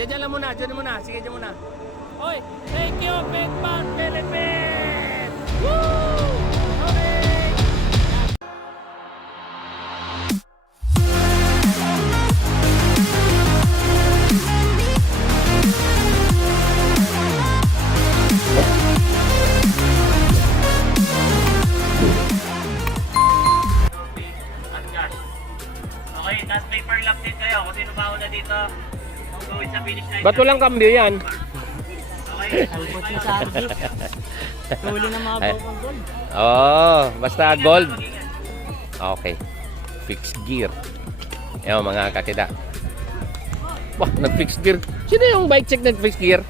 Diyan lang muna, diyan muna. Sige, diyan muna. Hoy, thank you, Big Bang Philippines! Woo! Okay! Okay, tapos paper lap din kayo kung sino mauna dito. Going sa finish line. Ba't walang cambio yan? Okay. Albot na sa RG. Huli na mga bawang gold. Oh, basta gold. Okay. Fixed gear. Ayan mga kakida. Wah, nag-fixed gear. Sino yung bike check nag-fixed gear?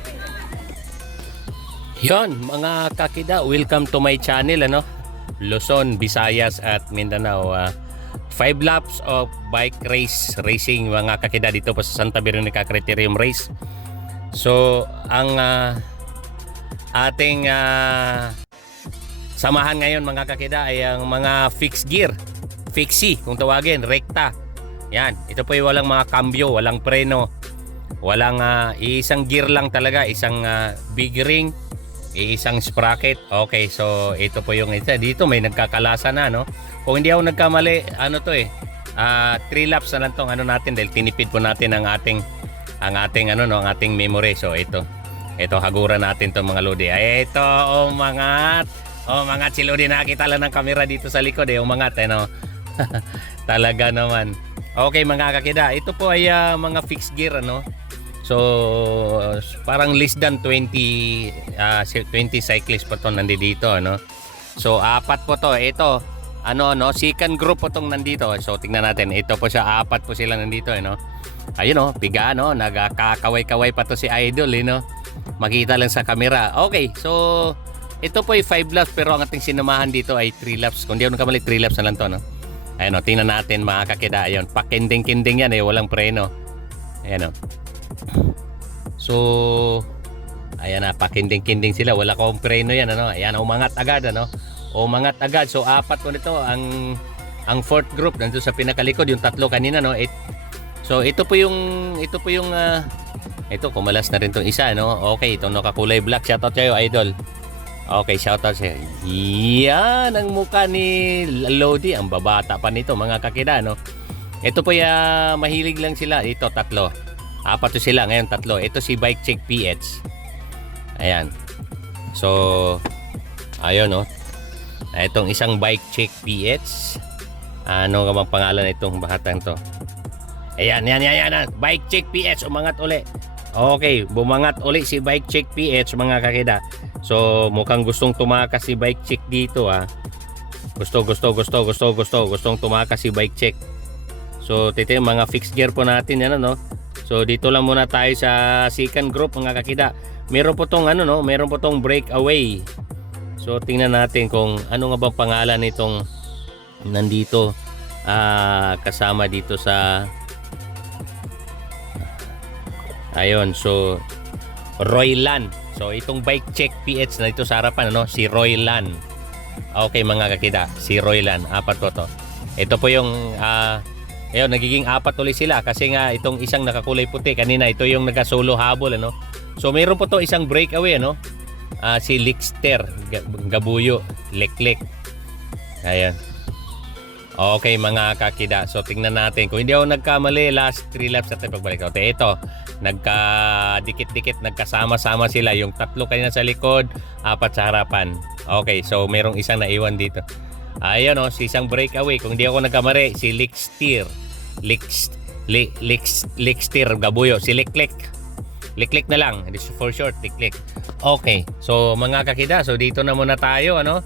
Yon, mga kakida, welcome to my channel, ano? Luzon, Visayas at Mindanao. 5 laps of bike racing mga kakida dito po sa Santa Veronica Criterium Race. So, ang ating samahan ngayon mga kakida ay ang mga fixed gear. Fixie kung tawagin, rekta. Yan, ito po ay walang mga kambyo, walang preno. Walang isang gear lang talaga, isang big ring, isang sprocket. Okay, so ito po yung isa. Dito may nagkakalasa na, no? Kung hindi ako nagkamali, ano to 3 laps na lang tong ano natin dahil tinipid po natin ang ating memory. So ito haguran natin tong mga lodi. Ito mga chilodi, nakita lang ng camera dito sa likod umangat talaga naman. Okay mga kakida, ito po ay mga fixed gear, ano. So parang less than 20 cyclists po to nandito, ano. So apat po to. Ito second group po tong nandito. So tingnan natin, ito po siya, apat po sila nandito, no. Ayun, piga, no, nagkakaway-kaway pa to si Idol, no. Makita lang sa camera. Okay, so ito po ay 5 laps pero ang ating sinamahan dito ay 3 laps. Kung di ako nagkamali, 3 laps na lang to, no. Ayun, tingnan natin mga kakida. Ayun, pakinding-kinding yan, walang preno. Ayun, so ayan na, pakinding-kinding sila, wala akong preno yan, ano. Ayan, umangat agad, ano. Umangat agad. So apat po nito ang fourth group nandito sa pinakalikod, yung tatlo kanina, no. So ito po yung ito kumalas na rin tong isa, no. Okay, ito nakakulay black. Shoutout sa'yo, Idol. Okay, shoutout sa'yo. Yan ang mukha ni Lodi. Ang babata pa nito mga kakida, no. Ito po mahilig lang sila. Ito tatlo. Apat to sila ngayon, tatlo. Ito si Bike Check PH. Ayan. So ayun, no. Itong isang Bike Check PH. Ano ka bang pangalan itong batang to? Ayan. Bike Check PH, umangat uli. Okay, bumangat uli si Bike Check PH mga kakida. So mukhang gustong tumakas si Bike Check dito, Gustong tumakas si Bike Check. So yung mga fixed gear po natin yan, ano. So dito lang muna tayo sa second group mga kakida. Meron po tong breakaway. So tingnan natin kung ano nga bang pangalan nitong nandito kasama dito sa ayun, so Roylan. So itong Bike Check PH na dito sa harapan, ano, si Roylan. Okay mga kakida, si Roylan, apat po to. Ito po yung ayun, nagiging apat ulit sila kasi nga itong isang nakakulay puti kanina, ito yung nagka-solo habol, ano. So mayroon po to isang breakaway, ano. Si Lickster Gabuyo, Leklek. Ayan. Okay mga kakida, so tingnan natin kung hindi ako nagkamali, last 3 laps natin pagbalik. Okay, ito nagka-dikit-dikit, nagkasama-sama sila, yung tatlo kanina sa likod, apat sa harapan. Okay, so merong isang naiwan dito. Ayun, si isang breakaway, kung hindi ako nagkamali, si Lickster Gabuyo, si Leklek na lang, for short, Leklek. Okay, so mga kakida, so dito na muna tayo, ano,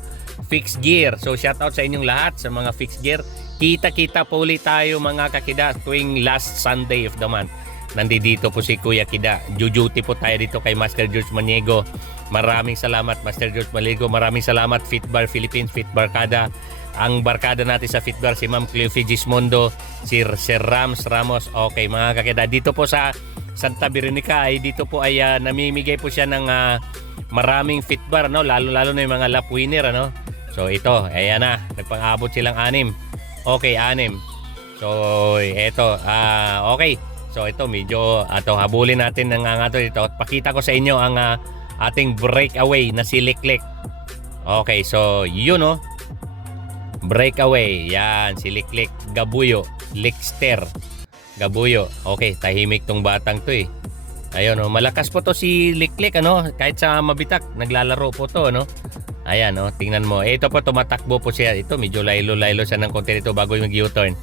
fixed gear. So shout out sa inyong lahat sa mga fixed gear. Kita-kita po ulit tayo mga kakida tuwing last Sunday of the month. Nandito po si Kuya Kida. Duty po tayo dito kay Master George Maniego. Maraming salamat Master George Maniego. Maraming salamat Fitbar Philippines, Fitbar Kada. Ang barkada natin sa Fitbar si Ma'am Cleo Figismondo, si Sir Rams Ramos. Okay mga kakida, dito po sa Santa Veronica ay dito po ay namimigay po siya ng maraming Fitbar, no, lalo na yung mga lap winner, ano. So ito, ayan na, nagpang-abot silang 6. Okay, 6. So ito, okay. So ito medyo habulin natin ng ato dito. Pakita ko sa inyo ang ating breakaway na si Liklik. Okay, so yun oh. Breakaway. Yan, si Liklik. Gabuyo. Likster. Gabuyo. Okay, tahimik tong batang to eh. Ayun oh, malakas po to si Liklik ano. Kahit sa mabitak, naglalaro po to ano. Ayan oh, tingnan mo. Ito po tumatakbo po siya. Ito medyo laylo-laylo siya ng konti dito bago yung mag-U-turn.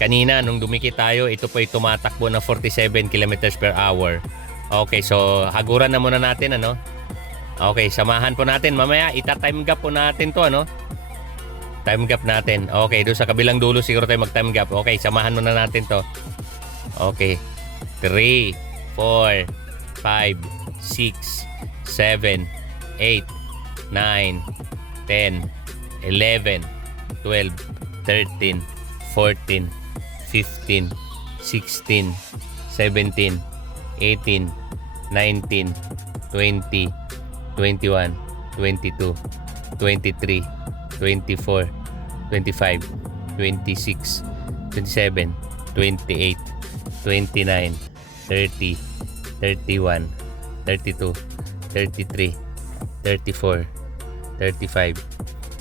Kanina nung dumikit tayo, ito po ay tumatakbo na 47 kilometers per hour. Okay, so haguran na muna natin ano. Okay, samahan po natin. Mamaya ita-time gap po natin to ano. Time gap natin. Okay, doon sa kabilang dulo siguro tayo mag-time gap. Okay, samahan muna natin to. Okay. 3, 4, 5, 6, 7, 8, 9, 10, 11, 12, 13, 14, 15, 16, 17, 18, 19, 20, 21, 22, 23, 24, 25, 26, 27, 28, 29, 30, 31, 32, 33, 34, 35,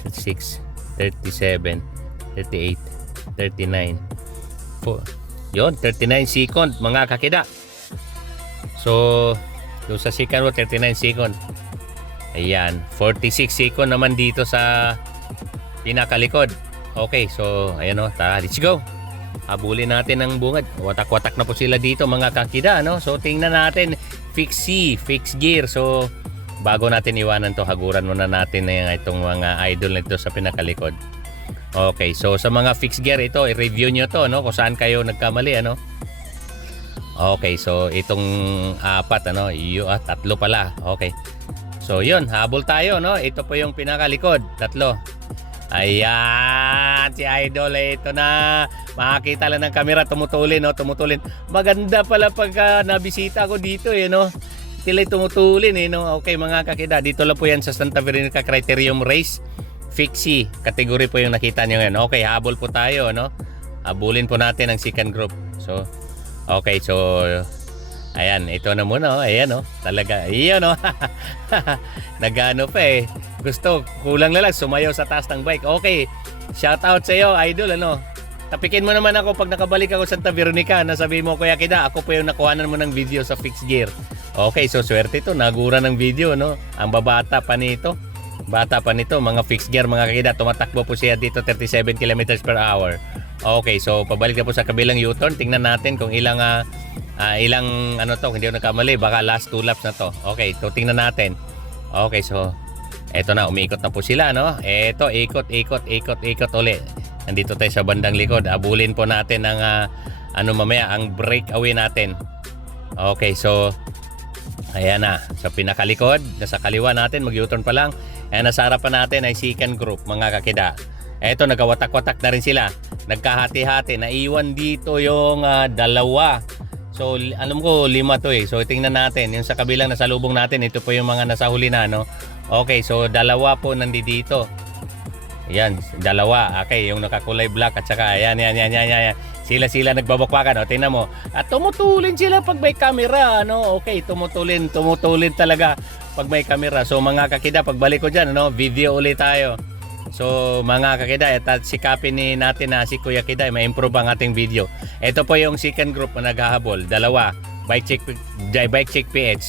36, 37, 38, 39, yun, 39 second mga kakida. So, doon sa second row, 39 second. Ayan, 46 second naman dito sa pinakalikod. Okay, so, ayan o, let's go. Habulin natin ang bungad. Watak-watak na po sila dito mga kakida, no? So, tingnan natin, fix C, fix gear. So, bago natin iwanan to, haguran muna natin na itong mga idol nito sa pinakalikod. Okay, so sa mga fixed gear ito, i-review nyo to, no? Kung saan kayo nagkamali, ano? Okay, so itong apat, ano? Tatlo pala. Okay. So yun, habol tayo, no? Ito po yung pinakalikod, tatlo. Ayan, si Idol, ito na. Makakita lang ng camera, tumutulin, no? Tumutulin. Maganda pala pagka nabisita ko dito, eh, no? Sila tumutulin, eh, no? Okay, mga kakida, dito lang po yan sa Santa Veronica Criterium Race. Fixie, kategory po yung nakita nyo ngayon. Okay, habol po tayo, no? Habulin po natin ang second group. So, okay, so ayan, ito na muna, oh. Ayan, oh. Talaga, ayan, oh. Nagano pa eh. Gusto, kulang na lang, sumayaw sa taas ng bike. Okay, shout out sa iyo, Idol, ano? Tapikin mo naman ako pag nakabalik ako Santa Veronica. Nasabi mo, Kuya Kida, ako po yung nakuhanan mo ng video sa fixed gear. Okay, so swerte ito, nagura ng video, no? Ang babata pa nito. Bata pa nito, mga fixed gear, mga kakida, tumatakbo po siya dito 37 kilometers per hour. Okay, so pabalik na po sa kabilang U-turn. Tingnan natin kung ilang ano to, hindi ko nakamali, baka last 2 laps na to. Okay, so tingnan natin. Okay, so eto na, umiikot na po sila, no? Eto, ikot uli. Nandito tayo sa bandang likod. Abulin po natin ang mamaya, ang breakaway natin. Okay, so ayan na, sa pinakalikod, nasa kaliwa natin, mag-U-turn pa lang. Ayan, nasa harapan natin ay second group, mga kakida. Eto, nagawatak-watak na rin sila. Nagkahati-hati. Naiwan dito yung dalawa. So, alam ko, 5 to eh. So, tingnan natin. Yung sa kabilang nasalubong natin, ito po yung mga nasa huli na, no? Okay, so, 2 po nandito. Ayan, 2. Okay, yung nakakulay black at saka, ayan. Sila nagbabakwakan, no? Tingnan mo. At tumutulin sila pag may camera, no? Okay, tumutulin talaga pag may camera. So mga kakida, pagbalik ko dyan, no? Video ulit tayo. So mga kakida, at sikapin natin na si Kuya Kida, may improve ang ating video. Ito po yung second group na naghahabol. 2, Bike Check PH,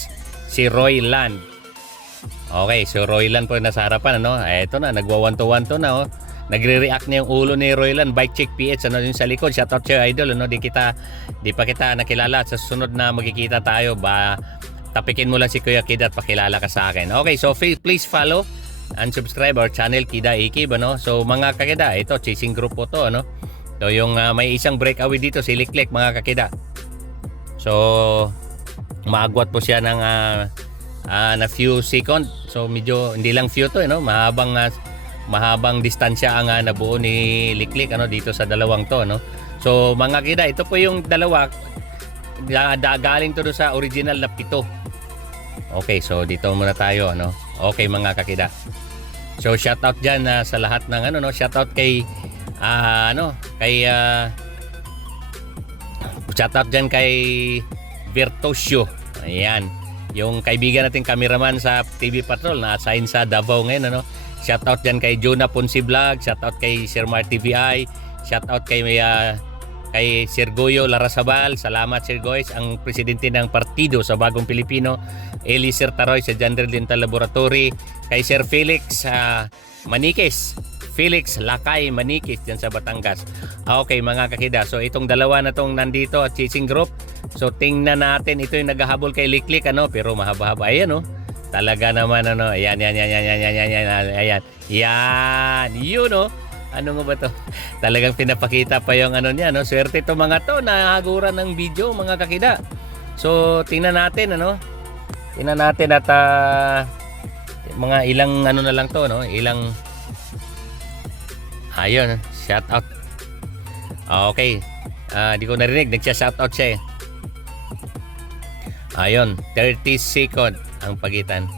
si Roy Land. Okay, so Roy Land po nasa harapan, ano? Ito na, nagwa 1-to-1 to na, oh. Nagre-react na yung ulo ni Royland. Bike Check PH, ano yung sa likod. Shoutout sa'yo, Idol, ano? Di pa kita nakilala. Sa susunod na magkikita tayo, tapikin mo lang si Kuya Kida at pakilala ka sa akin. Okay, so please follow and subscribe our channel, Kida Ikib, ano? So mga kakida, ito chasing group po to, ano? So yung may isang breakaway dito, si Liklik, mga kakida. So maagwat po siya ng na few second. So medyo hindi lang few to, no? Mahabang distansya ang nabuo ni Liklik, ano, dito sa dalawang to, no? So mga kakida, ito po yung dalawa, galing to do sa original na 7. Okay, so dito muna tayo, no? Okay, mga kakida. So shoutout diyan sa lahat ng shoutout dyan kay Virtosio. Ayan. Yung kaibigan nating cameraman sa TV Patrol na assign sa Davao ngayon, ano. Shoutout dyan kay Jonah Ponce Vlog, shoutout kay Sir Mar TVI, shoutout kay Sir Goyo Larrazabal. Salamat Sir Goys, ang presidente ng partido sa Bagong Pilipino. Eliezer Taroy sa General Dental Laboratory. Kay Sir Felix Maniquez, Felix Lakay Maniquez dyan sa Batangas. Okay mga kakida, so itong dalawa na tong nandito at chasing group. So tingnan natin, ito yung naghahabol kay Liklik, ano, pero mahaba-haba. Ayan, oh. Talaga naman, ano. Ayan. Yan, yun, oh. Ano nga ba to? Talagang pinapakita pa yung ano niya, no? Swerte to mga to, nahaguran ng video mga kakida. So tingnan natin, ano? Tingnan natin at mga ilang ano na lang to, no? Ilang ayun, shout out. Okay. Di ko narinig, nagsa-shout out siya eh. Ayun, 30 second ang pagitan.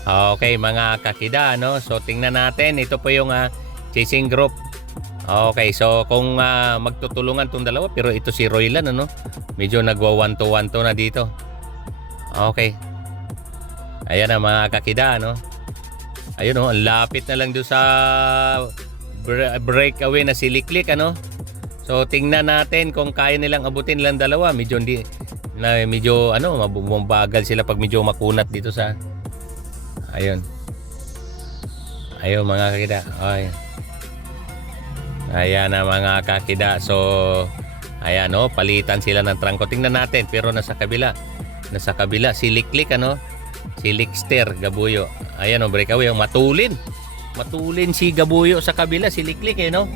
Okay mga kakida, no? So tingnan natin, ito po yung chasing group. Okay, so kung magtutulungan tong dalawa, pero ito si Roylan, ano? Medyo nagwa 1-2 na dito. Okay. Ayan na mga kakida, no? Ayun, oh, ang lapit na lang doon sa breakaway na si Liklik, ano? So tingnan natin kung kaya nilang abutin lang dalawa. Medyo mabagal sila pag medyo makunat dito sa ayun mga kakida. Ayan na mga kakida. So ayan, oh, palitan sila ng trangko. Tingnan natin, pero nasa kabila si Liklik, ano, si Likster Gabuyo. Ayan, oh, breakaway, oh, matulin si Gabuyo sa kabila, si Liklik, no.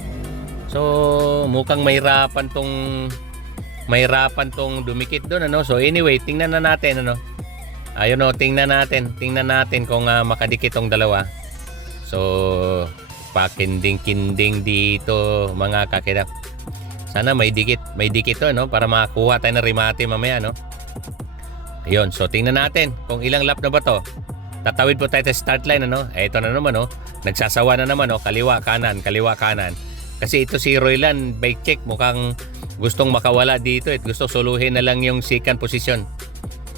So mukhang mahirapan tong dumikit doon, ano. So anyway, tingnan na natin, ano. Ayun, oh, tingnan natin kung makadikit tong dalawa. So pakinding-kinding dito mga kakida. Sana may dikit to, no, para makakuha tayo ng remate mamaya, no. Ayun, so tingnan natin kung ilang lap na ba to. Tatawid po tayo sa start line, ano. Ito na naman, oh. Nagsasawa na naman, oh. Kaliwa kanan. Kasi ito si Roylan, bike check, mukhang gustong makawala dito at gusto suluhin na lang yung second position.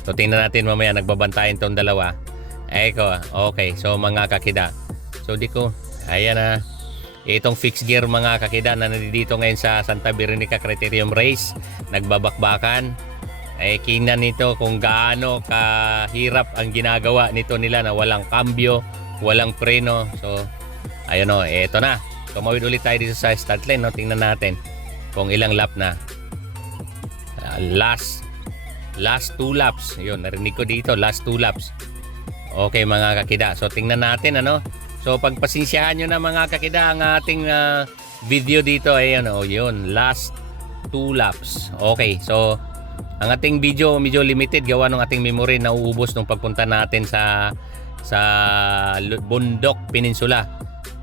So tingnan natin mamaya, nagbabantayan tong dalawa. Okay, so mga kakida. So ayan na. Itong fixed gear mga kakida na nandito ngayon sa Santa Veronica Criterium Race. Nagbabakbakan. Kingnan nito kung gaano kahirap ang ginagawa nila na walang kambyo, walang preno. So ayun, o, eto na. Tumawid ulit tayo dito sa start line, no? Tingnan natin kung ilang lap na. Last 2 laps. Yun, narinig ko dito, last 2 laps. Okay mga kakida. So tingnan natin, ano. So pagpasensyahan nyo na mga kakida ang ating video dito. Ayun, oh, yun, last 2 laps. Okay, so ang ating video medyo limited gawa ng ating memory na uubos nung pagpunta natin sa Bundok Peninsula,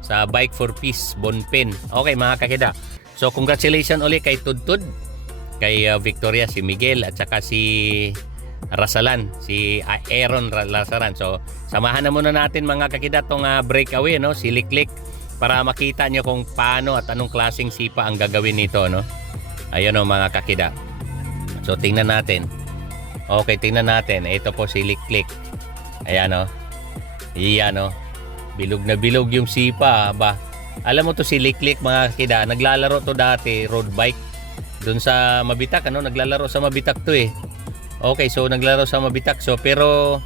sa Bike for Peace Bonpin. Okay mga kakida. So congratulations ulit kay Tudtud, kay Victoria, si Miguel at saka si Rasalan, si Aaron Rasalan. So samahan na muna natin mga kakida tong breakaway, no, si Liklik, para makita nyo kung paano at anong klaseng sipa ang gagawin nito, no. Ayun, oh, mga kakida. So tingnan natin. Okay, tingnan natin. Ito po si Liklik. Ayan, oh. Iyan, oh. Bilog na bilog yung sipa, ba. Alam mo to si Liklik mga kakida, naglalaro to dati road bike doon sa Mabitak, ano, naglalaro sa Mabitak to eh. Okay, so naglaro sa Mabitak. So pero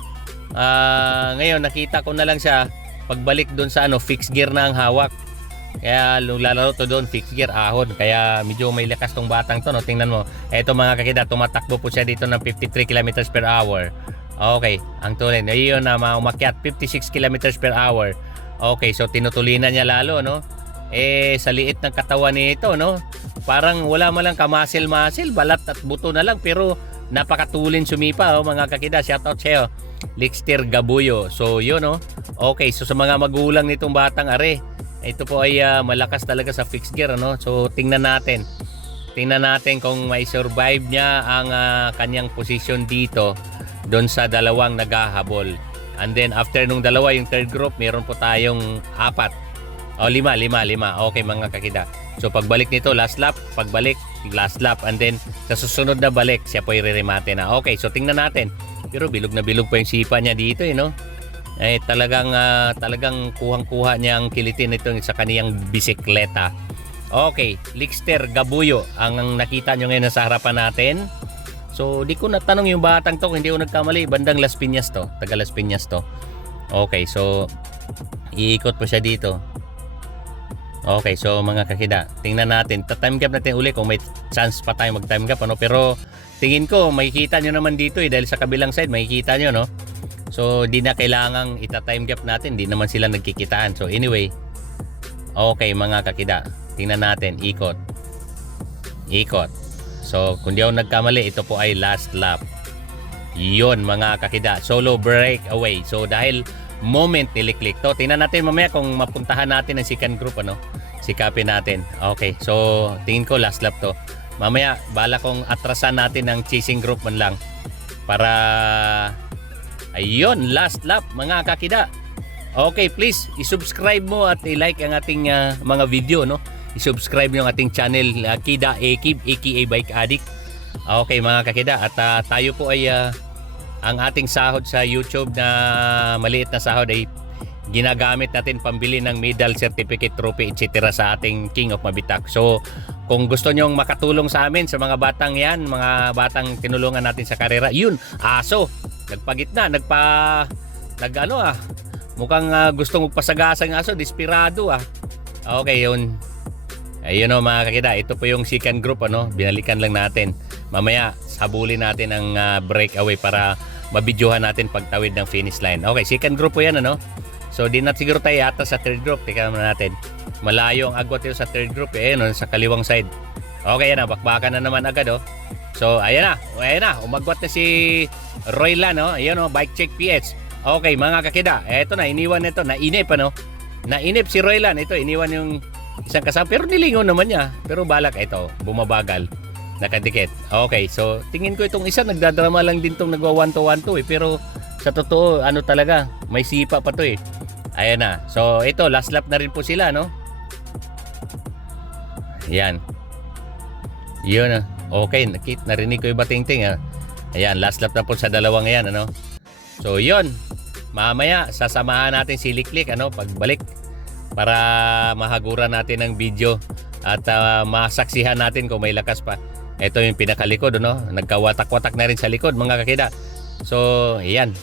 ngayon nakita ko na lang siya pagbalik doon sa ano, fixed gear na ang hawak. Kaya lalaro to doon, fixed gear, ahon. Kaya medyo may lakas tong batang to, no. Tingnan mo. Eto mga kakida, tumatakbo po siya dito ng 53 km per hour. Okay, ang tuloy. Ayun na, umakyat 56 km per hour. Okay, so tinutulinan niya lalo, no. Sa liit ng katawan nito, no. Parang wala man lang kamasil-masil, balat at buto na lang, pero napakatulin sumipa, oh, mga kakida. Shoutout sa'yo, Likster Gabuyo. So yun, no. Okay, so sa mga magulang nitong batang are, ito po ay malakas talaga sa fixed gear, ano. So tingnan natin kung may survive niya ang kanyang position dito doon sa dalawang naghahabol. And then after nung dalawa, yung third group, meron po tayong 4. O, 5. Okay, mga kakida. So, pagbalik nito, last lap. Pagbalik, last lap. And then, sa susunod na balik, siya po i-remate na. Okay, so tingnan natin. Pero bilog na bilog pa yung sipa niya dito, no? Eh, talagang kuhang-kuha niya ang kilitin nito sa kaniyang bisikleta. Okay, Lixter Gabuyo ang nakita nyo ngayon sa harapan natin. So, di ko natanong yung batang to, hindi ko nagkamali. Bandang Las Piñas to, taga Las Piñas to. Okay, so iikot po siya dito. Okay, so mga kakida, tingnan natin. Ta-time gap natin uli kung may chance pa tayo mag-time gap, ano? Pero tingin ko, makikita nyo naman dito dahil sa kabilang side, makikita nyo, no? So, di na kailangang ita-time gap natin, di naman sila nagkikitaan. So, anyway, okay mga kakida, tingnan natin, ikot. So, kung di ako nagkamali, ito po ay last lap. Yun mga kakida, solo breakaway. So, dahil moment niliklik to, tingnan natin mamaya kung mapuntahan natin ang second group, ano? Sikapin natin. Okay, so tingin ko last lap to. Mamaya, bala kong atrasan natin ang chasing group man lang. Para, ayun, last lap mga kakida. Okay, please, isubscribe mo at i-like ang ating mga video, no? I-subscribe yung ating channel, Kida Ekib, aka Bike Addict. Okay mga kakida, at tayo po ay ang ating sahod sa YouTube na maliit na sahod ay ginagamit natin pambili ng medal, certificate, trophy, etc. sa ating King of Mabitak. So, kung gusto nyong makatulong sa amin, sa mga batang yan, mga batang tinulungan natin sa karera, yun, aso, nagpagitna, mukhang gustong magpasagasa ng aso, desperado Okay, yun. Ayun mga kakida, ito po yung second group, ano, binalikan lang natin. Mamaya, habulin natin ang breakaway para mabidyohan natin pagtawid ng finish line. Okay, second group po yan, ano? So, di na siguro tayo yata sa third group. Tika naman natin. Malayo ang agwat yun sa third group. No, sa kaliwang side. Okay, yan na. Bakbakan na naman agad, oh. So, ayan na. Umagwat na si Roylan, no? Ayan, oh, bike check PH. Okay, mga kakida. Eto na, iniwan nito. Nainip, ano? Nainip si Roylan. Ito, iniwan yung isang kasama. Pero nilingon naman niya. Pero balak, ito, bumabagal. Nakadikit. Okay, so tingin ko itong isa nagdadrama lang din tong nagwa 1-2 pero sa totoo ano talaga, may sipa pa to Ayan na. So ito, last lap na rin po sila, no? Yan. Yun. Okay, narinig ko yung batingting Ayan, last lap na po sa dalawang yan, ano? So yun. Mamaya sasamahan natin si Liklik, ano, pagbalik para mahaguran natin ang video at masaksihan natin kung may lakas pa. Ito yung pinakalikod, no? Nagkawatak-watak na rin sa likod, mga kakida. So, ayan.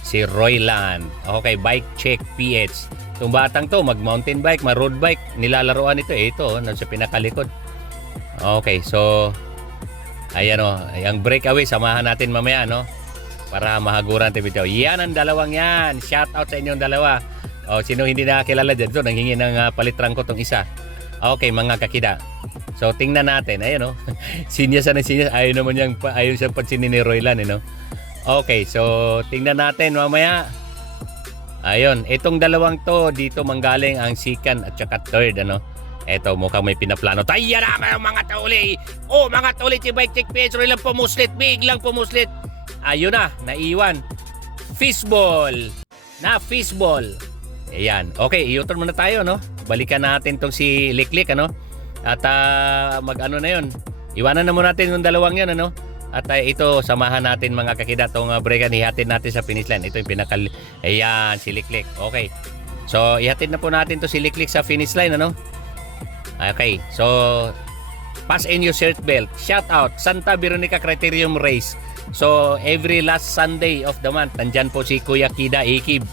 Si Roylan. Okay, bike check PH. Itong batang to, mag-mountain bike, mag-road bike. Nilalaroan ito. Ito, nasa pinakalikod. Okay, so, ayan, ang breakaway, samahan natin mamaya, no? Para mahaguran natin video. Yan ang dalawang yan. Shout out sa inyong dalawa. Sino hindi nakakilala dyan? Ito, nanghingi ng palitrang ko tong isa. Okay, mga kakida. So, tingnan natin. Ayun, sinyas. Ayaw naman ayaw siya pansinin ni Roylan, no? Okay, so, tingnan natin mamaya. Ayun, itong dalawang to, dito manggaling ang second at saka third, ano? Eto, mukhang may pinaplano. Taya na mga tuli! Mga tuli, si Bike Check PH, Roylan pumuslit, biglang pumuslit. Ayun na, naiwan. Fishball. Ayan. Okay, i-turn muna tayo, no? Balikan natin tong si Liklik, ano? At mag-ano na yun. Iwanan na muna natin yung dalawang yan, ano? At ito, samahan natin mga kakida. Itong breakan, ihatid natin sa finish line. Ito yung Ayan, si Liklik. Okay. So, ihatid na po natin to si Liklik sa finish line, ano? Okay. So, pass in your seatbelt. Shout out, Santa Veronica Criterium Race. So, every last Sunday of the month, nandyan po si Kuya Kida Ekib.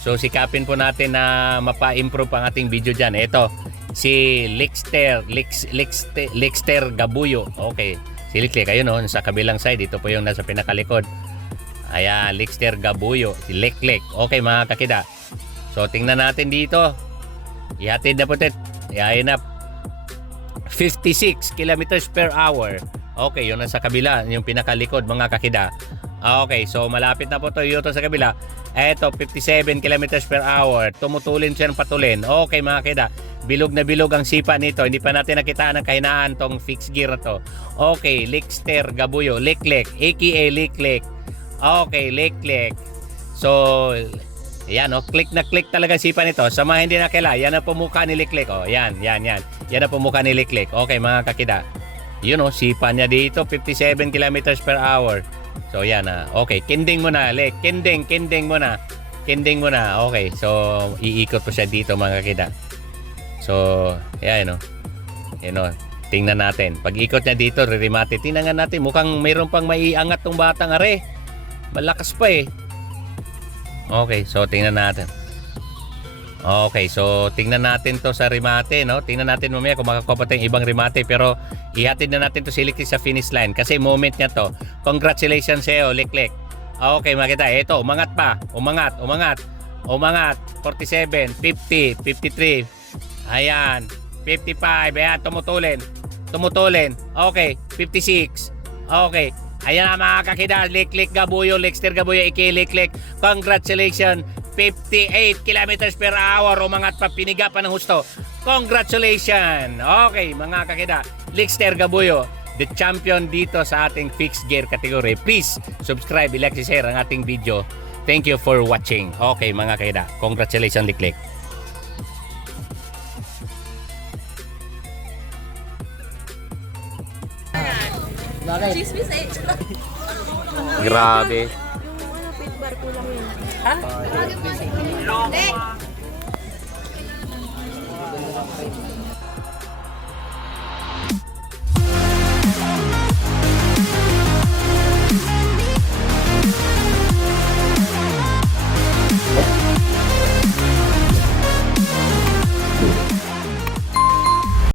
So, sikapin po natin na mapa-improve ang ating video dyan. Ito, si Lixter Gabuyo. Okay. Si Liklik, ayun, no? Sa kabilang side. Ito po yung nasa pinakalikod. Ayan, Lixter Gabuyo. Si Liklik. Okay, mga kakida. So, tingnan natin dito. Ihatid na po ito. Ayan na. 56 kilometers per hour. Okay, yun nasa kabila. Yung pinakalikod, mga kakida. Okay, so malapit na po ito. Yun sa kabila. Eto, 57 kilometers per hour. Tumutulin siya ng patulin. Okay, mga kakida. Bilog na bilog ang sipa nito. Hindi pa natin nakita ng kahinaan tong fixed gear na to. Okay, Lixter Gabuyo. Liklik. aka Liklik. Okay, Liklik. So, Yan, oh, click na click talaga sipa nito. Sa mga hindi nakila, yan ang pumukha ni Liklik. Oh, yan. Yan ang pumukha ni Liklik. Okay, mga kakida. Yun, oh, sipa niya dito, 57 kilometers per hour. So, yan, okay, kinding mo na, Lik. Kinding mo na. Kinding mo na. Okay, so, iikot po siya dito, mga kakida. So, yan, oh. Yan, oh. Tingnan natin. Pag ikot niya dito, ririmate. Tingnan nga natin, mukhang mayroon pang maiangat tong batang are. Malakas pa eh. Okay, so tingnan natin. Okay, so tingnan natin to sa remate, no? Tingnan natin mamaya kung makakuha pa tayong ibang remate. Pero ihatid na natin to si Liklik sa finish line kasi moment niya to. Congratulations sa iyo, Liklik. Okay, makita. Ito, umangat pa. Umangat. 47, 50, 53. Ayan. 55. Ayan, tumutulin. Okay, 56. Okay. Ayan na mga kakida, Liklik Gabuyo, Likster Gabuyo, Liklik. Congratulations, 58 kilometers per hour, umangat pa, piniga pa ng husto. Congratulations! Okay, mga kakida, Likster Gabuyo, the champion dito sa ating fixed gear category. Please, subscribe, like, share ang ating video. Thank you for watching. Okay, mga kakida, congratulations, Liklik. Bakit? Chismis eh. Grabe. Yung pit bar ko lang yun. Ha? Loko.